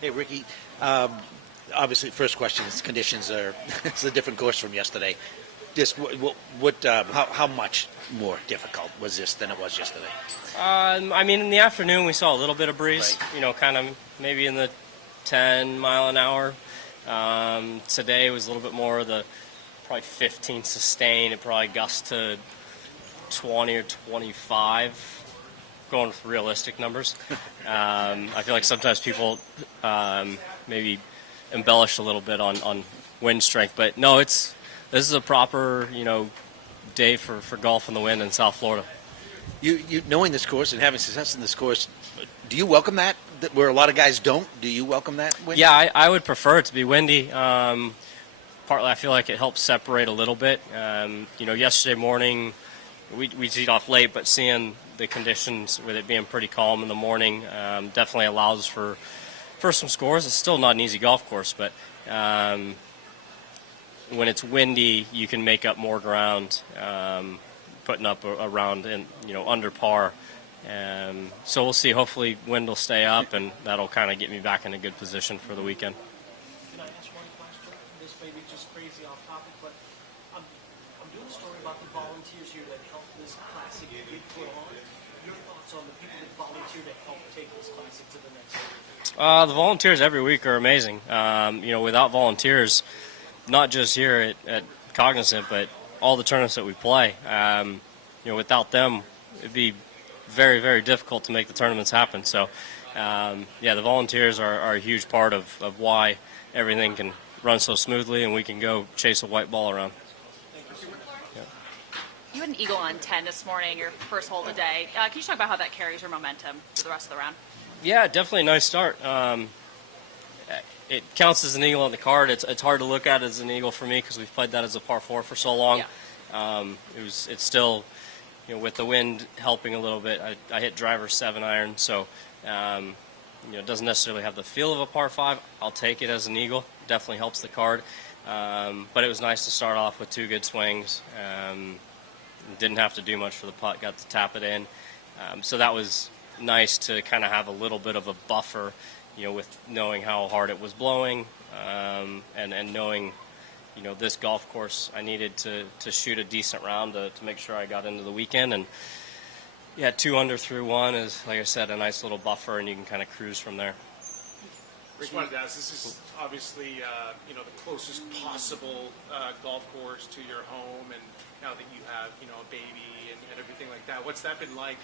Hey, Rickie. Obviously, first question is conditions are it's a different course from yesterday. Just how much more difficult was this than it was yesterday? I mean, in the afternoon we saw a little bit of breeze. Right. You know, kind of maybe in the 10 mile an hour. Today was a little bit more of the probably 15 sustained. It probably gusts to 20 or 25. Going with realistic numbers. I feel like sometimes people maybe embellish a little bit on wind strength, but no, this is a proper day for golf in the wind in South Florida. You knowing this course and having success in this course, do you welcome that? Where a lot of guys don't, do you welcome that wind? Yeah, I would prefer it to be windy. Partly, I feel like it helps separate a little bit. Yesterday morning we teed off late, but seeing the conditions with it being pretty calm in the morning definitely allows for some scores. It's still not an easy golf course, but when it's windy, you can make up more ground, putting up a round in under par. So we'll see. Hopefully, wind will stay up, and that'll kind of get me back in a good position for the weekend. Can I ask one question? This may be just crazy off topic, but I'm doing a story about the volunteers here that helped this classic get put on. Your thoughts on the people that volunteer to help take this classic to the next level? The volunteers every week are amazing. Without volunteers, not just here at Cognizant, but all the tournaments that we play, without them, it'd be very, very difficult to make the tournaments happen. So, the volunteers are a huge part of why everything can run so smoothly and we can go chase a white ball around. You had an eagle on 10 this morning, your first hole of the day. Can you just talk about how that carries your momentum for the rest of the round? Yeah, definitely a nice start. It counts as an eagle on the card. It's hard to look at as an eagle for me because we've played that as a par 4 for so long. Yeah. It's still, with the wind helping a little bit. I hit driver 7 iron, so it doesn't necessarily have the feel of a par 5. I'll take it as an eagle. Definitely helps the card. But it was nice to start off with 2 good swings. Didn't have to do much for the putt. Got to tap it in. So that was nice to kind of have a little bit of a buffer, with knowing how hard it was blowing, and knowing, this golf course, I needed to shoot a decent round to make sure I got into the weekend. And yeah, 2 under through 1 is, like I said, a nice little buffer, and you can kind of cruise from there. Just wanted to ask, this is obviously the closest possible golf course to your home, and now that you have a baby and everything like that, what's that been like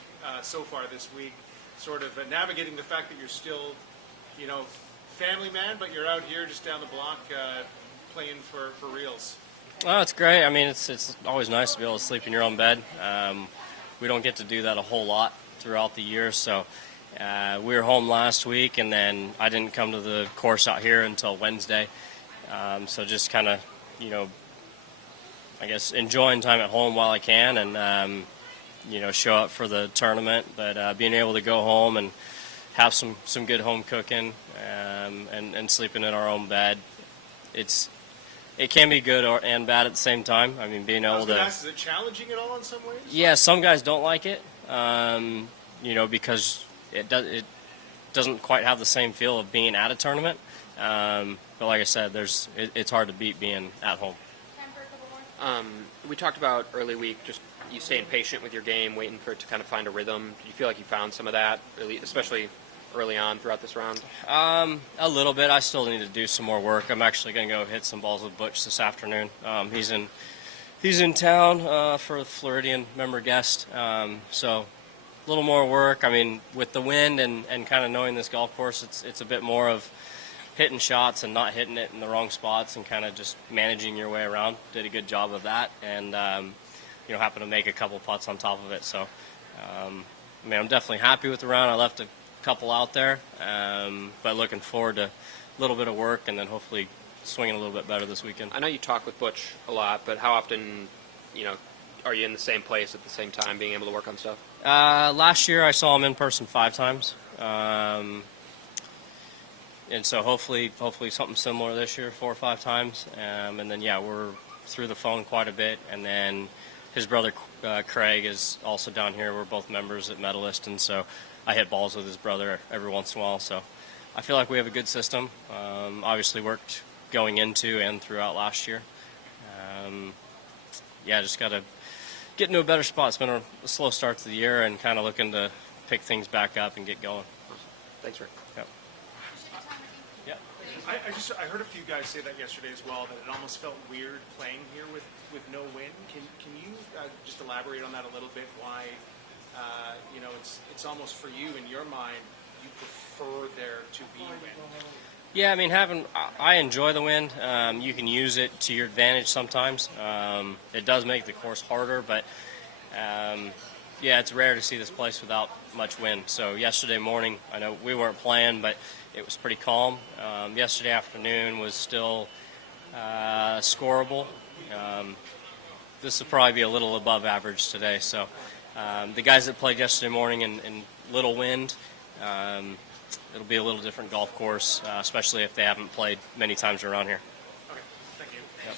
so far this week? Sort of navigating the fact that you're still family man, but you're out here just down the block playing for reals. Well, it's great. I mean, it's always nice to be able to sleep in your own bed. We don't get to do that a whole lot throughout the year, so. We were home last week, and then I didn't come to the course out here until Wednesday. So just kind of, I guess enjoying time at home while I can, and show up for the tournament. But being able to go home and have some good home cooking, and sleeping in our own bed, it can be good and bad at the same time. I mean, being able to. Is it challenging at all in some ways? Yeah, some guys don't like it. Because. It doesn't quite have the same feel of being at a tournament, but like I said, it's hard to beat being at home. We talked about early week, just you staying patient with your game, waiting for it to kind of find a rhythm. Do you feel like you found some of that, especially early on throughout this round? A little bit. I still need to do some more work. I'm actually going to go hit some balls with Butch this afternoon. He's in town for a Floridian member guest, so. A little more work. I mean, with the wind and kind of knowing this golf course, it's a bit more of hitting shots and not hitting it in the wrong spots and kind of just managing your way around. Did a good job of that, and happened to make a couple putts on top of it. So, I'm definitely happy with the round. I left a couple out there, but looking forward to a little bit of work and then hopefully swinging a little bit better this weekend. I know you talk with Butch a lot, but how often, are you in the same place at the same time, being able to work on stuff? Last year I saw him in person 5 times, and so hopefully something similar this year, 4 or 5 times, and then we're through the phone quite a bit, and then his brother Craig is also down here. We're both members at Medalist, and so I hit balls with his brother every once in a while. So I feel like we have a good system. Obviously worked going into and throughout last year. Yeah, just got to get into a better spot. It's been a slow start to the year, and kind of looking to pick things back up and get going. Thanks, Rick. Yep. Yeah. I heard a few guys say that yesterday as well, that it almost felt weird playing here with no wind. Can you just elaborate on that a little bit? Why it's almost for you in your mind, you prefer there to be wind? Yeah, I mean, I enjoy the wind. You can use it to your advantage sometimes. It does make the course harder, but yeah, it's rare to see this place without much wind. So yesterday morning, I know we weren't playing, but it was pretty calm. Yesterday afternoon was still scoreable. This will probably be a little above average today. So the guys that played yesterday morning in little wind, it'll be a little different golf course, especially if they haven't played many times around here. Okay, thank you. Yep.